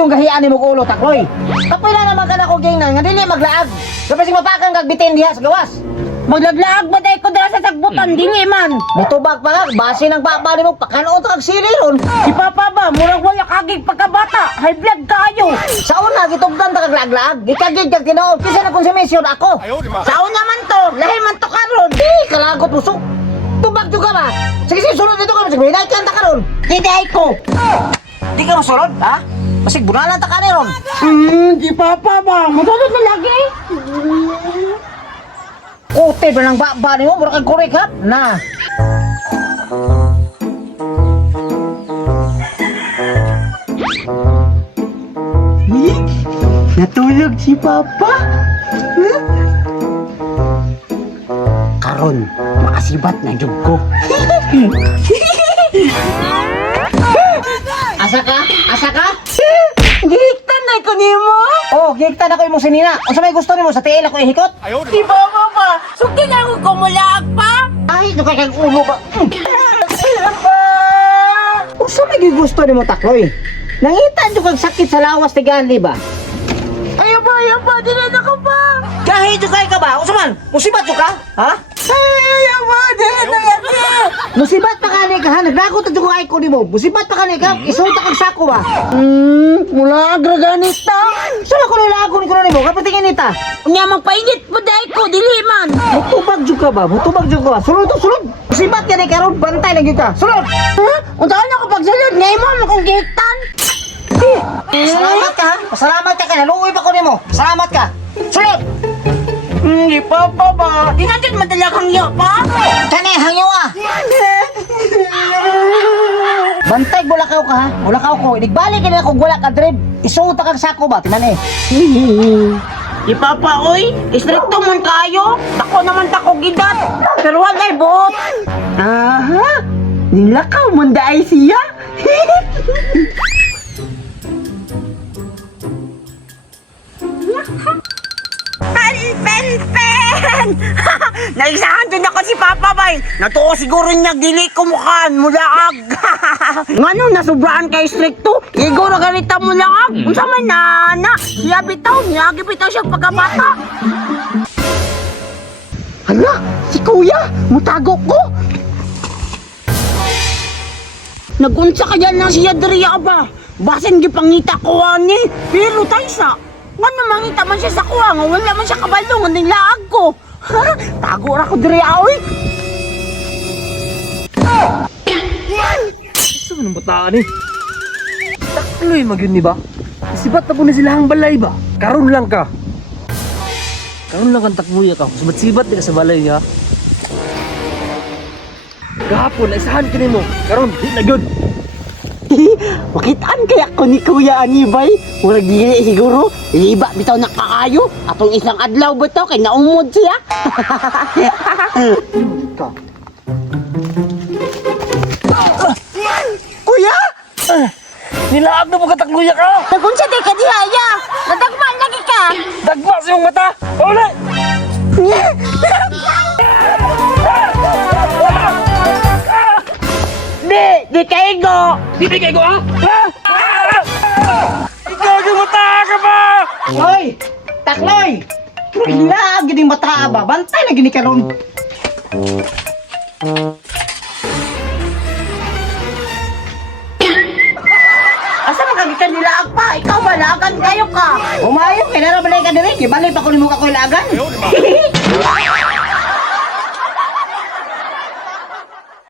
yung gahian ni ulo takloy. Kapoy na naman ka na ko gingnan nga dili maglaag. Dapat sing mapakang kag bitin diha sa gawas. Maglaglaag ba day ko dira sa sagbutan dili man. Mutubag pa nga base ng baba ni mo pakanoon kag sili ron. Si Papa ba murag wala kagig pagkabata. High blood kayo. Sa una gitugdan ta kag laglag, gikagid kag tinuod kisa na konsumisyon ako. Sa una man to, lahi man to karon. Di kalagot usok. Tubag juga ba? Sige sige sunod dito ka sige hinay kanta karon. Diday ko. Di ka masulod, ha? Masig bunalan ta ka ni ron. Hmm, si Papa ba? Masunod na lagi. Kote ba ng baba ni mo? Mura kang korek ha? Na. Natulog si Papa. Karon, makasibat na jug ko. Asa ka? Asa ka? Gihiktan na ko nimo. Oh, gigta na ko imong sinina. Unsa may gusto nimo sa tiil ako ihikot? Si Papa ba? Suki na ko kumulaag pa. Ay, do kay kag ulo ba? Unsa may gusto nimo takloy? Nangita do kag sakit sa lawas ti gali ba? Ayaw ba, ayaw ba, dili na pa. Gahi do kay ka ba? Unsa man? Musibat ka? Ha? Na. Musibat pa kani ka ha? Naglako ta ko ay ko nimo. Musibat pa kani ka? Isuta kag sako ba? Hmm, mula agraganista. Sala ko nilago ni ko nimo. Kapatingin nita. Nya magpainit po dai ko, dili man. Mutubag jud ka ba? Mutubag jud ka ba? Sulod to sulod. Musibat ka ni karon bantay lang gyud ka. Sulod. Ha? Untaan ako pagsulod, ngay mo mo kong gihiktan. Salamat ka ha. Pasalamat ka ka. Naluoy pa ko nimo. Salamat ka. Sulod. Hindi pa pa ba? Di natin madalagang yo pa. Kani hangyo ah. Bantay bulakaw ka ha. Bulakaw ko. Idigbalik ka na kung wala ka drib. Isuta kag sako ba? Tinan eh. Di papa oy, istrikto man kayo. Dako naman tako gidat. Pero walay bot. Aha. Nilakaw man daay siya. Naisahan din ako si Papa Bay. Natuo siguro niya dili ko mukhaan mulaag. Ngano nasubraan kay stricto? Siguro ganita mulaag. Unsa man nana? Siya bitaw, niya bitaw siya pagkabata. Hala, si Kuya, mutago ko. Nagunsa kaya na siya diriya ba? Basin gipangita ko ani. Pero taysa, ano mangita man siya sa kuha nga wala man siya kabalo nga nilaag ko. Ha? Tago ra ko diriya oy. Sa manong bataan eh. Takloy magyun ni ba? Sibat na po na sila ang balay ba? Karon lang ka. Karon lang kang takbuya ka. Subat-sibat di ka sa balay ha. Gahapon, naisahan ka mo. Karon, di na good. Makitaan kaya ko ni Kuya Anibay. Murag dili siguro. Iba bitaw na kaayo. Atong isang adlaw bitaw kay naumod siya. Kuya! Nilaag na mo katakluya ka! Nagunsa di ka dihaya. Nadagman lagi ka. Dagba sa iyong mata! Uli! Di kaigo. Bibigay ko ha? Ha? Ikaw yung mata ka ba? Hoy! Takloy! Hila, gining mata ba? Bantay na gini karon. Asa man kagikan nila agpa? Ikaw ba lagan kayo ka? Umayo, kaya na balay ka diri. Kibalik pa ko ni mo ka ko ilagan.